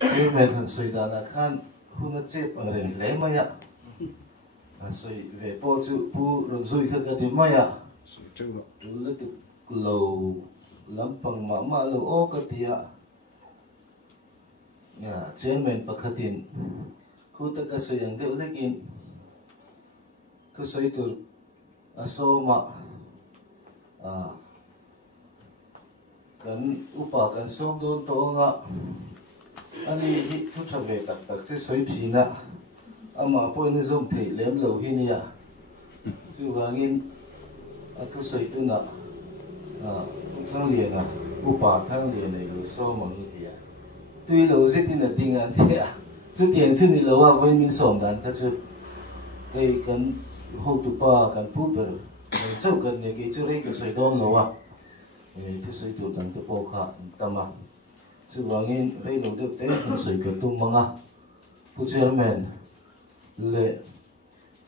chairman han soi dana khan huna chep angren le maya soi ve po chu pu ro zui kha ka di maya tu le tu lo lampang ma lo o ka tia ya chairman pakhatin khu ta ka soi ang deuh lekin khu soi tu asoma kan upa kan som don to nga ani hi thu tha ve tak tak se soi thina ama po ni zom thei lem lo hi nia chu wangin a thu soi tu na thang lian na upa thang lian nei lo so mo ni tia tui lo se tin na ding an tia chu tian chu ni lo wa voi min som dan ka chu ei kan ho tu pa kan pu per chau kan ne ke chu rei ka soi don lo wa thu soi tu dan te po kha tama chu wangin rei lo de te thu soi ka tu manga pu chairman le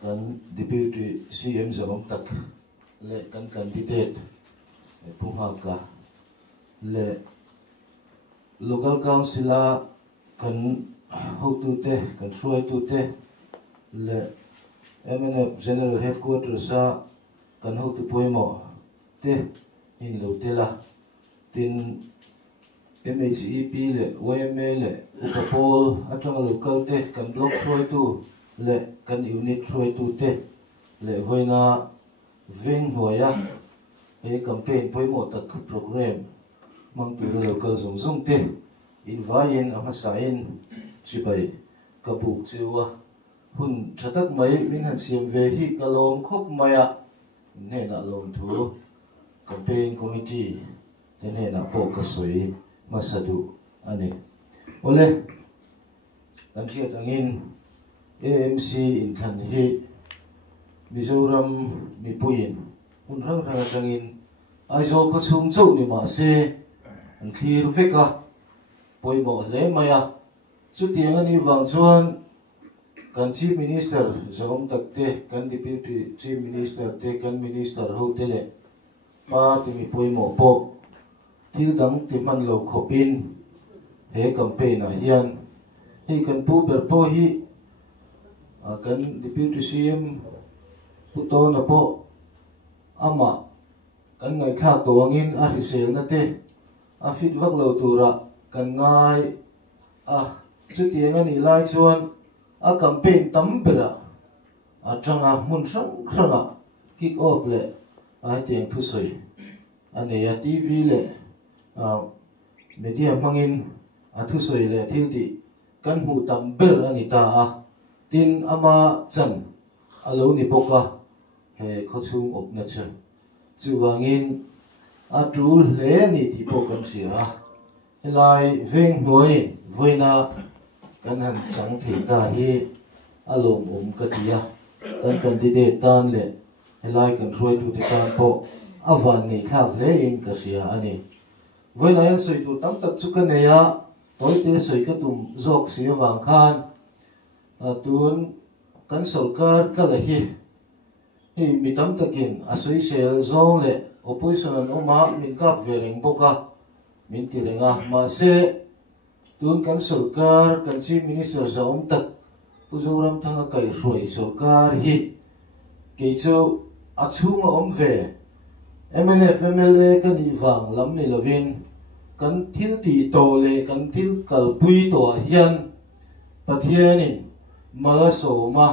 kan deputy CM zawam tak le kan candidate pu ha ka le local councilor kan ho tu te kan suai tu te le MNF general headquarters a kan ho tu poimo te in lo te la tin MHEP le YMA le Ukapol atang local te kan block suai tu le kan unit suai tu te le voina veng hoya e campaign poimo tak program mang tu local zong zong te in vain amasain chibai kapuk chewa hun thatak mai min han siam ve hi kalom khop maya ne na lom thu campaign committee ne na po ka soi masadu ani ole kan thiat angin AMC in than hi Mizoram mi puin hun rang rang tangin aizo ko chung chau ni ma se an thlir veka poimo le maya chu tiang ani wang chuan kan chief minister zawam tak te kan deputy chief minister te kan minister ho te le pa ti mi poimo po thil dang ti man lo khopin he campaign a hian hi kan pu ber po hi kan deputy CM puto na po ama kan ngai thak to angin a risel na te a fit vak lo tura kan ngai chu tiang ani lai chuan a campaign tampera a tanga mun sang kick off le a tiang thu soi ane ya TV le media mangin a thu soi le thil ti kan hu tamber ani ta a tin ama chan alo ni boka he khochung op na chan chu wangin a tul le ni ti pokan sia helai veng noi voina kan han chang thei ta hi alom ka tia kan candidate tan le helai kan roi tu ti tan po avan ni thak le in ka sia ani voina yan soi tu tam tak chu ka ne ya toi te soi ka tum zok sia wang khan tun kan sarkar ka la hi mi tam takin a soi sel zong le opposition an oma min kap vereng boka min tirenga ma se tun kan sarkar kan chief minister zawam tak puzoram thanga kai roi sarkar hi ke chu achunga om ve MNF MLA kan i wang lam ni lovin kan thil ti to le kan thil kal pui to hian pathianin mala soma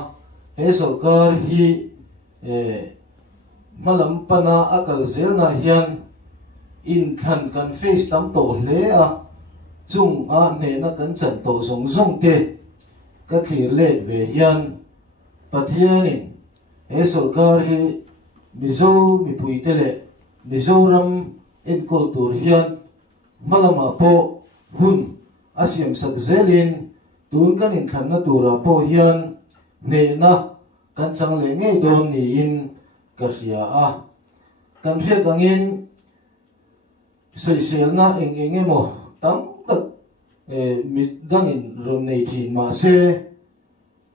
he sarkar hi malam pana akal zel na hian in than kan face tam to hle a chung a ne na kan chan to zong zong te ka thlir let ve hian pathianin he sarkar hi mizo mi pui te le Mizoram in kultur hian malama po hun asiam sak zelin tun kan in than na tura po hian ne na kan chang le ngei don ni in ka sia a kan riat angin soisel na enge mo tam tak mi dangin ron nei thin ma se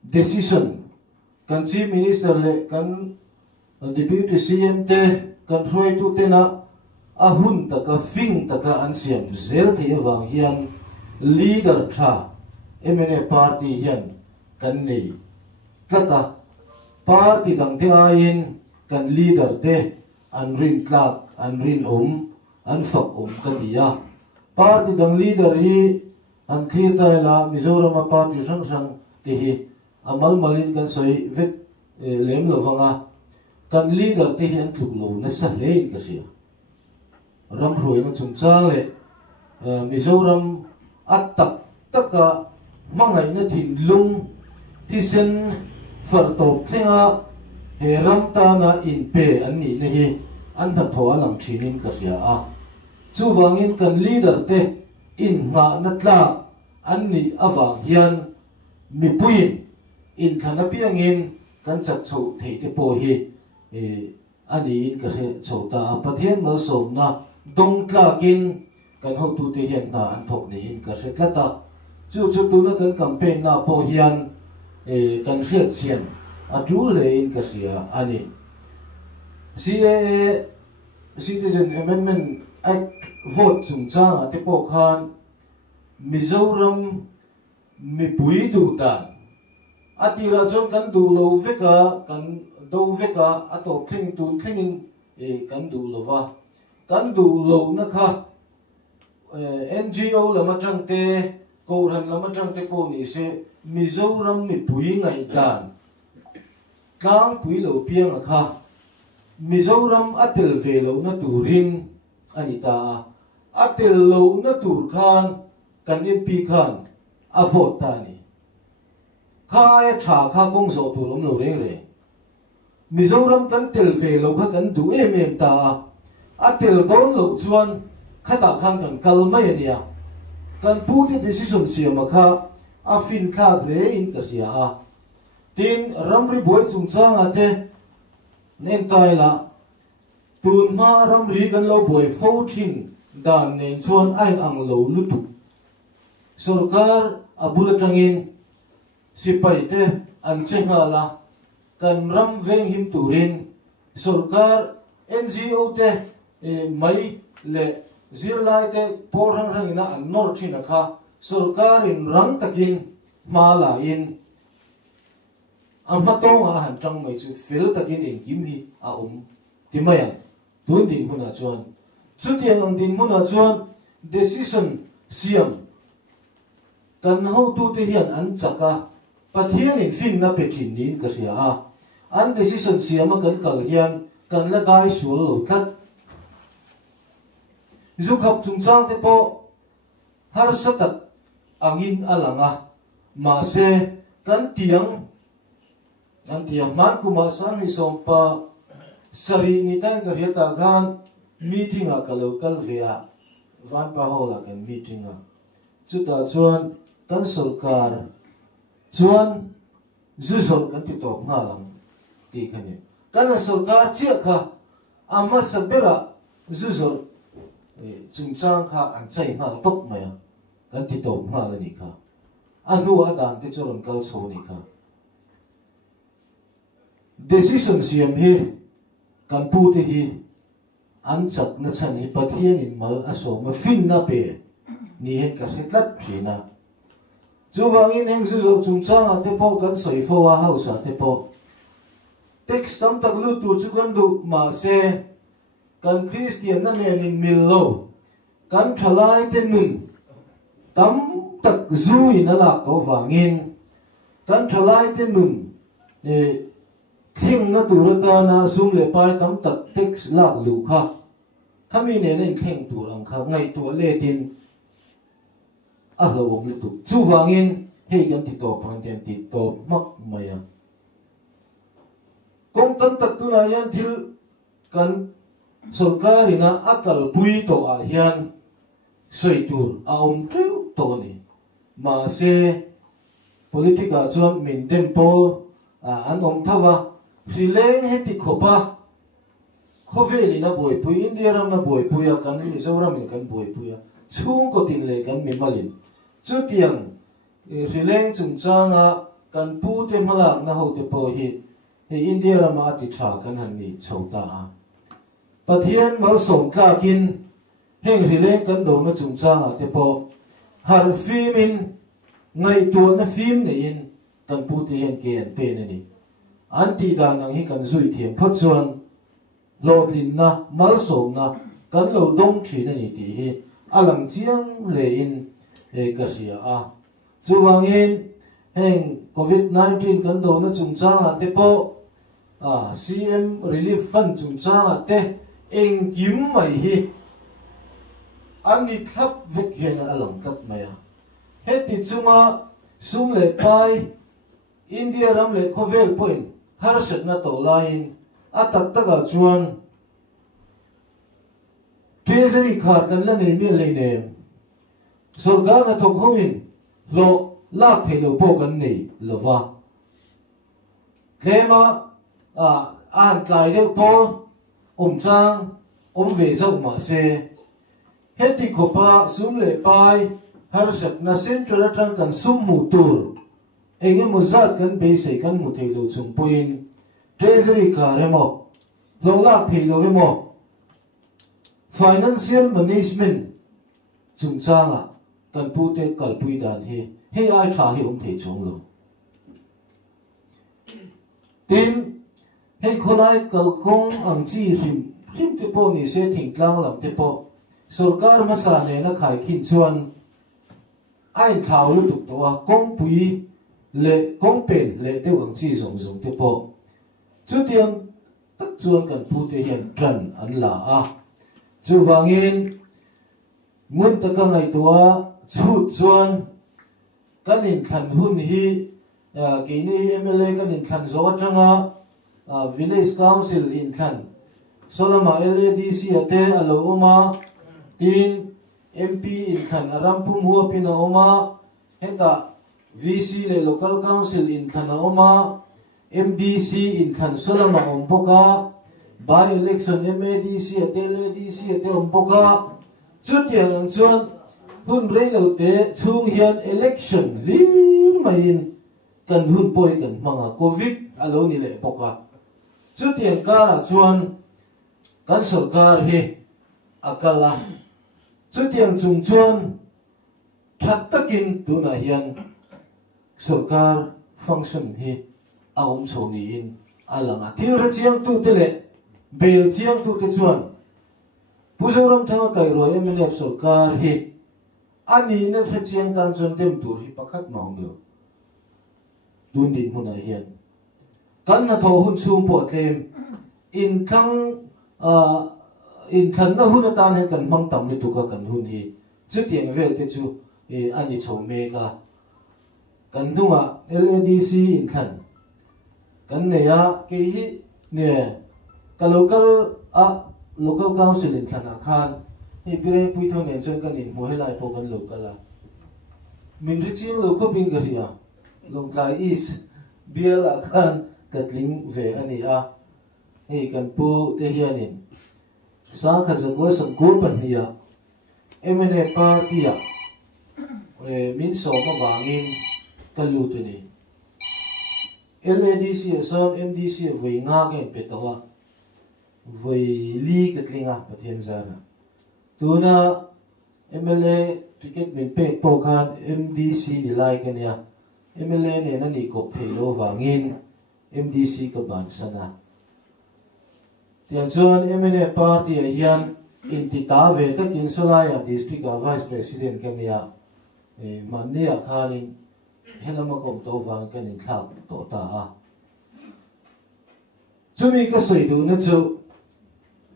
decision kan chief minister le kan deputy CM te kan roi tu te na ahun taka fing taka an siam zel thei awang hian leader tha MNA party hian kan nei tlata party dang te ain kan leader te an rin tlak an rin an fak katia party dang leader hi an clear ta la Mizoram party sang ti hi amal malin kan soi vet lem lovanga kan leader te hi an thuk lo na sa lein ka sia ram hroi na chung chang le Mizoram atak taka mangai na thin lung thi sen far top thenga he ram ta na in pe an ni na hi an tha thoa lang thinin ka sia a chu wangin kan leader te in ma na tla an ni awang hian mi puin in thana piangin kan chak chho thei te po hi ani in ka se chhota pathian mal som na dong tlakin kan ho tu te hian na an thok ni in ka se tlata chu tu na kan campaign na po hian kan hriat sian a tu le in ka sia ani CAA Citizen Amendment Act vote chung chang a te po khan Mizoram mi pui du dan atira chon kan du lo veka kan do veka ato thing tu thingin kan du lova kan du lo na kha NGO lama chang te ko ran lama chang te po ni se Mizoram mi pui ngai dan kang pui lo piang a kha Mizoram atel ve lo na turin anita atel lo na tur khan kan MP khan a vote ta ni khai tha kha kong so tu lom lo reng re Mizoram kan tel ve lo kha kan du em ta atel don lo chuan khata khang kan kal mai ania kan pu ti decision siama kha a fin kha re in ka sia a tin ramri boy chung chang ate nen tai la tun ma ramri kan lo boy fo thin dan nen chuan ai ang lo lutu sarkar abula tangin sipai te an chenga la kan ram veng him turin sarkar NGO te mai le zirlai te por rang ina an nor thina kha sarkar in rang takin mala in amma tonga han chang mai chu fil takin in kim hi a timaya tun din huna chuan chutiang ang din huna chuan decision siam kan ho tu te hian an chaka pathian in fin na pe thin nin ka sia a an decision siam kan kal hian kan la dai sul lo that zu khap chung chang te po har satat angin alanga ma se kan tiang man kuma sang ni sompa sari ni tan ka riata gan meeting a ka local via van pa hola kan meeting a chuta chuan kan sarkar chuan zuzol kan ti top nga lang ti khani kan sarkar chia kha amma sabera zuzol chungchang kha an chai nga top maya kan ti top nga la ni kha anu adan ti choron kal so ni kha decision siam hi kan pu te hi an chak na chani pathian in mal aso ma fin na pe ni hen ka setlat phina chuwangin heng zu zo chungchang a te po kan soi fo wa house a te po text tam tak lu tu chu kan du ma se kan Christian na nen in mil lo kan thalai te nun tam tak zu in ala ko wangin kan thalai te nun thing na tu ta na sum le pai tam tak text la lu kha khami ne nen theng tu ang kha ngai tu le tin a lo om le tu chu wangin hei kan ti to pan ten ti to mak maya kong tam tak tu na yan thil kan sarkarina akal pui to a hian soi tur a tu to ni ma se politika chuan min tempol an thawa Sileng heti khopa khoveli na boy pui India ram na boy puya kan Mizoram kan boy puya chung ko tin le kan mimalin chu tiang Sileng chung changa kan pu te malak na ho te po hi India ram a ti tha kan han ni chhota a pathian mal som tla kin heng Sileng kan do na chung changa te po har fimin ngay tua na phim này in kan pu ti hian ke an pe ni anti da nang hi kan zui thiam phot chuan lodlin na mal som na kan lo dong thi na ni ti hi alang chiang le in ka sia a chuwangin heng COVID-19 kan do na chung cha te po CM relief fund chung cha te eng kim mai hi ani thap vek hian alang kat maya heti chunga sum le pai India ram le khovel point har set na to line atak taka chuan treasury khar kan la nei mi le ne sarkar na thok hoin lo lak thei lo po kan nei lova klema an tlai deuh po chang ve zau ma se heti khopa sum le pai har set na central atang kan sum mu tur enge muzat kan be sei kan mu thei lo chung point treasury khar emo lo lak thei lo emo financial management chung changa kan pu te kal pui dan hi hei ai tha hi thei chung lo tin hei kholai kal kong ang chi him te po ni se thing tlang lam te po sarkar ma sa ne na khai khin chuan ai thau lu tuk to kong pui le kong pen le te ang chi zong zong te po chu tiang tak chuan kan pu te hian tran an la a chu wangin mun ta ka ngai tua chu chuan kan in than hun hi ke ni MLA kan in than zo atanga village council in than solama LADC ate alo oma tin MP in than arampum huwa pina oma heta VC le local council in than oma MDC in than solama omboka by election MADC ate LADC ate omboka chút tiền ang chuan hun rei lo te chung hian election lir main kan hun poi kan manga covid alo ni le poka chút tiền kara chuan kan sarkar he akala chút tiền chung chuan that takin tuna hian sarkar function he aum choni in alanga thil ra chiang tu te le bel chiang tu te chuan puzoram thanga kai ro MLF sarkar hi ani na tha chiang tan chon dem tur hi pakhat maung lo dun din huna hian kan na tho hun chum po tlem in than na hun ta ne kan mang tam ni tu ka kan hun hi chu tiang vel te chu ani chome ka kan dunga LADC in than kan ne ya ke hi ne ka local council in thana khan hi pire pui thon en chen kan in mo helai po kan local a min ri ching lo ko ping karia long klai is bial a khan katling ve ani a hei kan pu te hianin sa kha jangwa sam kur pan hiya MNA party a min so ma wangin kalu tu ni LADC asam MDC voi nga gen petawa voi li katlinga pathian zana tuna MLA ticket min pe po khan MDC ni lai kan ya MLA ne na ni kop thelo wangin MDC ka ban sana tian chuan MNA party a hian intita ve takin solaya district vice president kan ya mania khanin helama kom to wang kan in thak to ta a chumi ka soidu na chu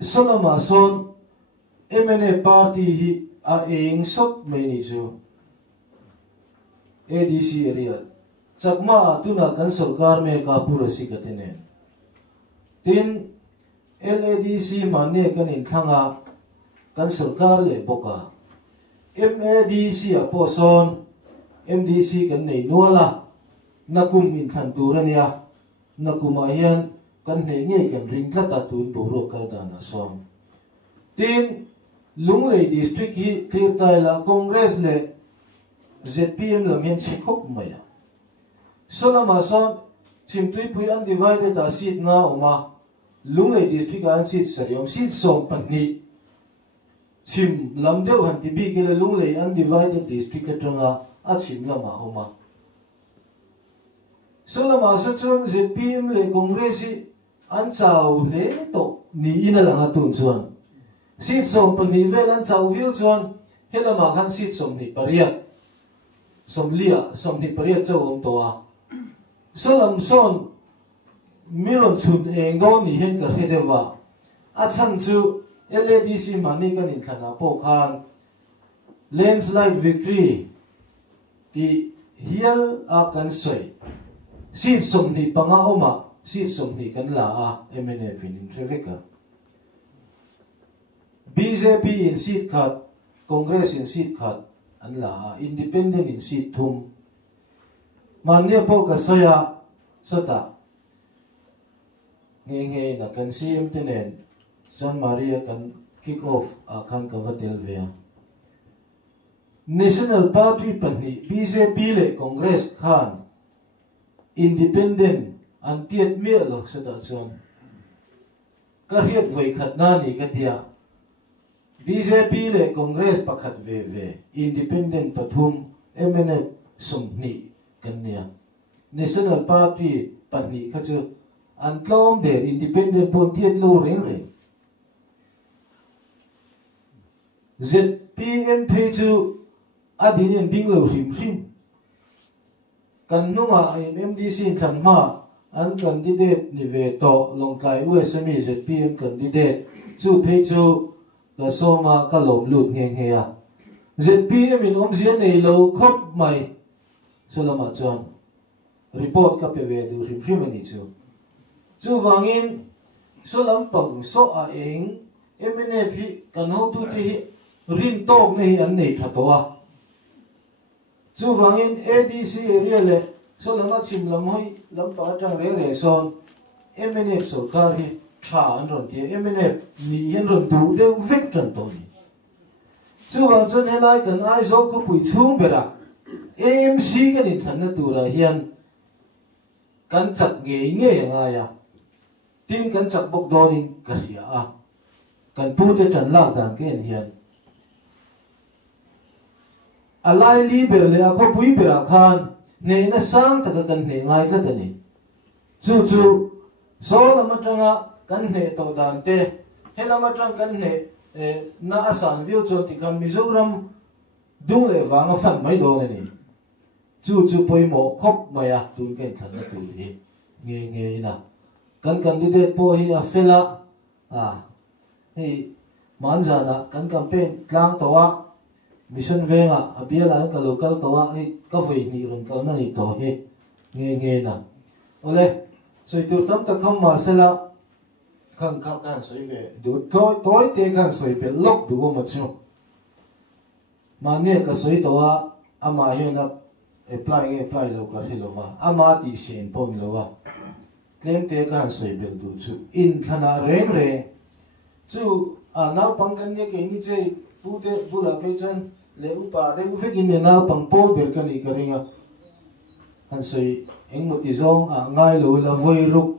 solama son MNA party hi a eng sop mai ni chu ADC area chakma tuna kan sarkar me ka pura sikatene tin LADC mane kan in thanga kan sarkar le boka MADC a poson MDC kan nei nuala nakum in than turania nakuma hian kan nei nge kan ring thata tun boro kal dana som tin lunglei district hi tirtaila congress le ZPM la men sikhop maya solama son chimtui pui undivided a seat nga oma lunglei district an seat sariom seat som panni chim lamdeu han tibi kile lunglei undivided district atanga chim lama oma solama sa chuan ZPM le Congress an chau le to ni ina langa tun chuan seat som pani vel an chau view chuan helama khan seat som ni pariat som lia som ni pariat chau om to a solam son miron chun eng do ni hen ka hedewa a chan chu LADC mani kan in thana po khan landslide victory ti hial a kan soi seat som ni panga oma seat som ni kan la a MNF in treveka BJP in seat khat Congress in seat khat an la a independent in seat thum mania po ka soya sota nge na kan CM tenen San Maria kan kick off a kan kavatel vea National Party pani BJP le Congress khan independent an tiat mi lo sata chon ka hiat voi khat na ni ka tia BJP le Congress pakhat ve independent pathum MNF sumni kan nia National Party pani kha chu an tlom de independent pon tiat lo reng ZPM phe chu adin ding lo hrim kan nunga in MDC than ma an candidate ni ve to long tai USME ZPM candidate chu phe chu ka soma ka lom lut nge ya ZPM in omzian nei lo khop mai salama chon report ka pe ve du hrim ani chu wangin solam pang so a eng MNF kan ho tu ti rin tok nei an nei thatwa chu wangin ADC area le solama chim lam hoi lam pa tang re son MNF sarkar hi tha an ron ti MNF ni hen ron du de vek tran to ni chu wang chon helai kan ai zo ko pui chung bera AMC kan in than na tu ra hian kan chak nge nga ya tin kan chak bok donin ka sia a kan pu te chan la dan ken hian alai li ber le a ko pui bera khan ne na sang ta kan ne ngai ta ni chu so lama tanga kan ne to dan te helama tang kan ne na asan view chon ti kan Mizoram dung le wanga fan mai do ni chu poi mo khop maya tun ken than na tu hi nge na kan candidate po hi a fela hi manjana kan campaign tlang to wa mission venga abiala ka local to wa hi ka voi ni ron ka na ni to hi nge na ole soi tu tam ta kham ma sela kan soi ve du toy te kan soi pe lok du ma chu mane ka soi to wa ama hi na apply lo ka hilo wa ama ti sen pon lo wa claim te kan soi be du chu in thana reng chu na pang kan ne ke ni che pu te bula pe chan le upa de u fe kin na pang pol ber kan I ka ringa han soi eng moti zong ngai lo la voi ruk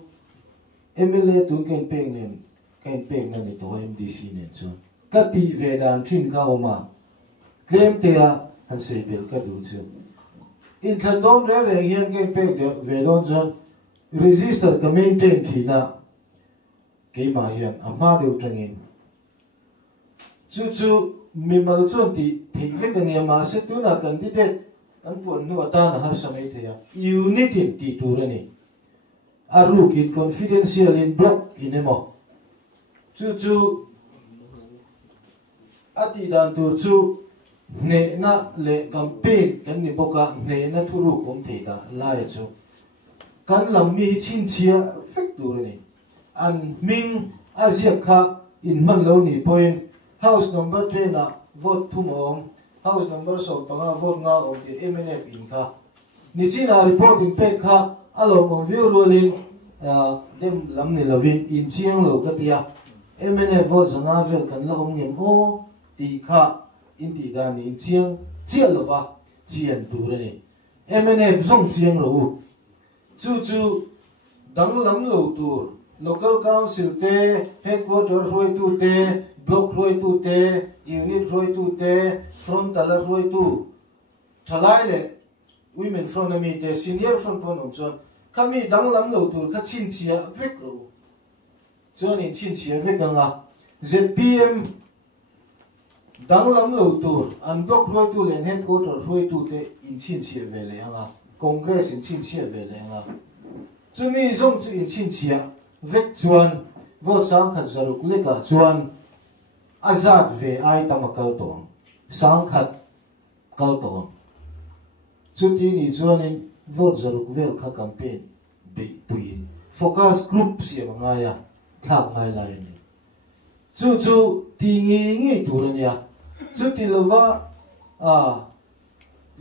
MLA tu ken peng na ni to MDC ne chu ka ti ve dan thin ka oma claim te a han soi bel ka du chu in thandon re hian ken peng de ve don jon register ka maintain thina ke ma hian ama deu tangin chu mimal chon ti thei ve kan ya ma se tu na candidate an pon nu ata na har samai theya unit in ti tu rani aru ki confidential in block inemo chu ati dan tu chu ne na le campaign kan ni boka ne na thuru kom theita la ya chu kan lam mi chin chia fek tu rani an ming azia kha in man lo ni point house number 10 na vote thumom house number so panga vote nga om ti MNF in kha ni china report in pek kha alom on view rolling dem lam ni lovin in chiang lo ka tia MNF vote nga vel kan la om ngem ho ti kha in ti da ni in chiang chia lo wa chian tu re ni MNF zong chiang lo chu dang lam lo tu local council te headquarter roi tu te block roi tu te unit roi tu te front tala roi tu thalai le women front ami te senior front pon om chuan kami dang lam lo tur kha chin chia vek ro chuan in chin chia vek anga ZPM dang lam lo tur an dok roi tu len headquarter roi tu te in chin chia ve le anga congress in chin chia ve le anga chumi zong chu in chin chia vek chuan vote sang khat zaruk leka chuan azad ve ai tamakal ton sang khat kal ton chuti ni chuan in vote zaruk vel kha campaign be puin focus group siam nga ya thak ngai lai ni chu ti ngi turania chuti lova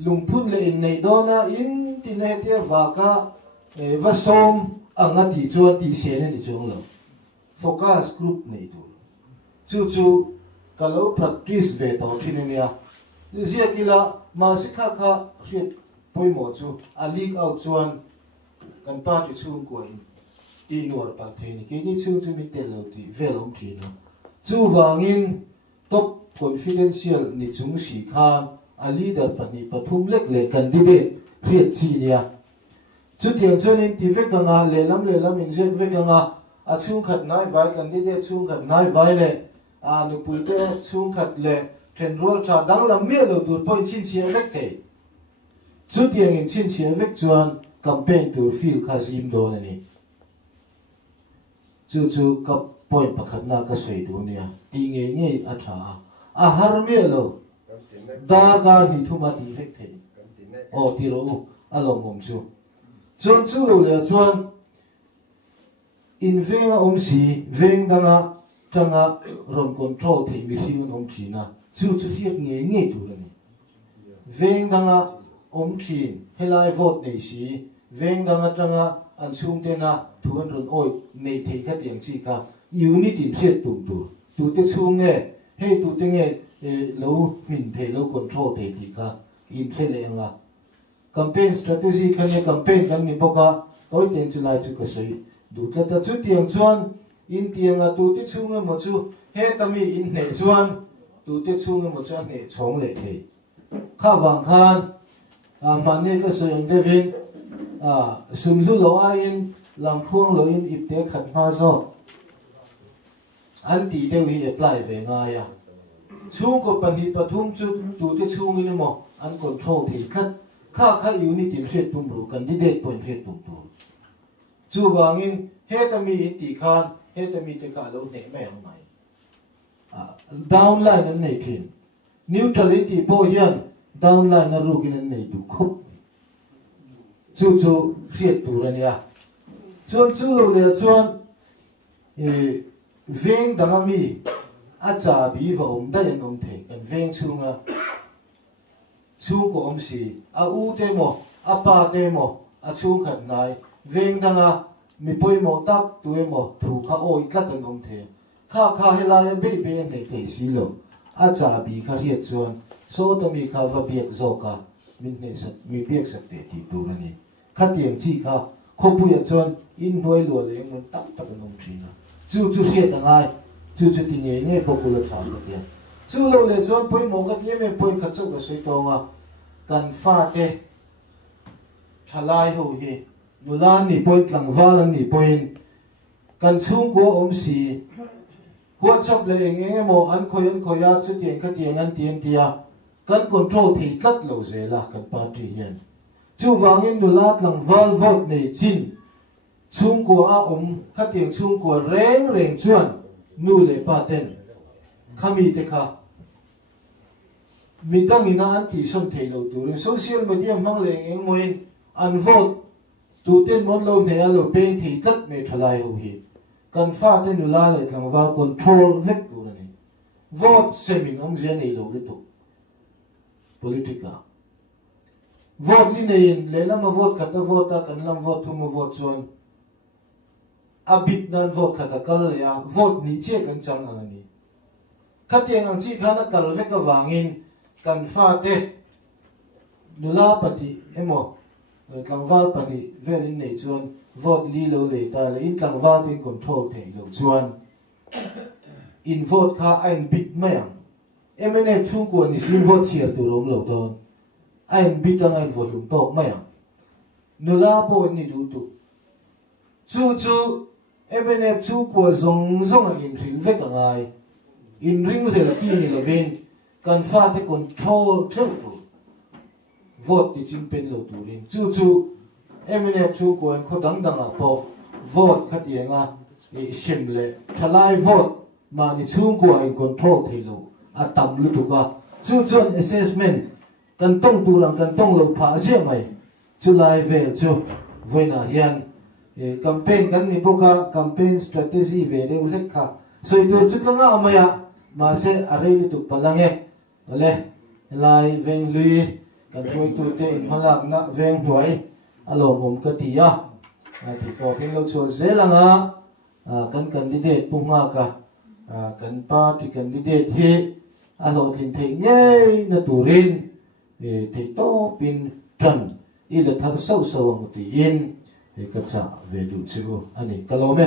lungphun le in nei dona in ti ne te waka vasom anga ti chuan ti se ne ni chung lo focus group nei tu chu kalau practice ve to thinia zia kila ma sikha kha hriat poimo chu a leak out chuan kan pa ti chung ko in ti nuar pa theni ke ni chu mi tel lo ti velom thina chu wangin top confidential ni chung si khan a leader pani pathum lek le candidate hriat chi nia chu tiang chuan in ti vek anga lelam in zek vek anga a chung khat nai vai candidate chung khat nai vai le a nu pulte chung khat le tren rol cha dang lam me lo tur point chin chia vek te chu tiang in chin chia vek chuan campaign to feel khazim do ni chu ka point pakhat na ka sei du nia ti nge a tha a har me lo dar ga ni thuma ti vek te o ti ro a lo mom chu chu lo le chuan in venga om si veng danga tanga ron control the mi hiun om thina chu hiat nge tu ni veng danga om thin helai vote nei si veng danga tanga an chung te na thuan ron oi nei thei kha tiang chi ka unity set tu te chung nge he tu te nge lo min the lo control te ti ka in the le anga campaign strategy khane campaign kan ni boka oi ten chu lai chu ka sei du ta chu tiang chuan in tianga tu te chunga mo chu he tami in nei chuan tu te chunga mo chuan ne chong le thei kha wang khan mane ka soyang devin sumlu lo a in lam khuang lo in ipte khat ma zo an ti deu hi apply ve nga ya chung ko pani pathum chu tu te chung in mo an control thei kha unity set tum ru candidate point set tum tu chu wangin he tami in ti khan he tami te ka lo ne me ang mai downline an nei thin neutrality po hian downline na rukin an nei du khup chu riat tur ania chu lo le chuan veng danga mi a cha bi va om da yan om the kan veng chunga chu ko om si a u te mo a pa te mo a chu khat nai veng danga mi poi mo tak tu mo thu kha oi tlat an om the kha helai be nei the si lo a cha bi kha riat chuan so to mi kha va biak zo ka min ne sa mi biak sak te ti tu ani kha tiang chi kha khopu ya chuan in noi lo le ngon tak an om thina chu riat angai chu ti nge popular cha ka tia chu lo le chuan poi mo ka ti me poi kha chu ka sei to nga kan fa te thalai ho hi nulan ni poi tlang wal ni point kan chung ko om si WhatsApp le enge mo an khoya chu tiang kha tiang an tiang tia kan control thi tlat lo ze la kan party hian chu wangin nulat lang wal vote nei chin chung ko a om kha tiang chung ko reng chuan nu le pa ten khami te kha mitang ina an ti som thei lo tur social media mang le eng moin an vote tu ten mon lo ne alo pen thi tlat me thalai ho hi kan fa te nula le tlang wa control vek tur ni vote semin om je nei lo le tu politica vote li nei le lam vote kata vote kan lam vote tu mo vote chuan abit nan vote kata kal ya vote ni che kan chang ani khatiang ang chi khana kal vek ka wangin kan fa te nula pati emo tlangwal pati velin nei chuan vote li lo le ta le in tlangwal tin control thei lo chuan in vote kha ain bit mayang MNF chung ko ni sim vote chiar tu rom lo don anh biết rằng anh vô lùng tốt mày à nửa la po ni du tu chu even if chu của zong zong in thil vek angai in ring rel ki ni lovin kan fa te control cheu tu vote ti chim pen lo turin chu even if chu của anh kho dang dang a po vote khat yenga e sim le thalai vote mà ni chu của anh control thilo a tam lu tu ka chu assessment kan tong tu lang kan tong lo pha sia mai chu lai ve chu voina hian campaign kan ni boka campaign strategy ve le ulek kha soi tu chu kanga amaya ma se arei tu palange le lai veng lui kan soi tu te in malak na veng huai alom om ka ti ya ti to pin lo chu zelanga kan candidate punga ka kan party candidate hi alo thin thei nge na turin thei to pin tran ila thar sau sau ang ti in ka cha ve du chu ani kalome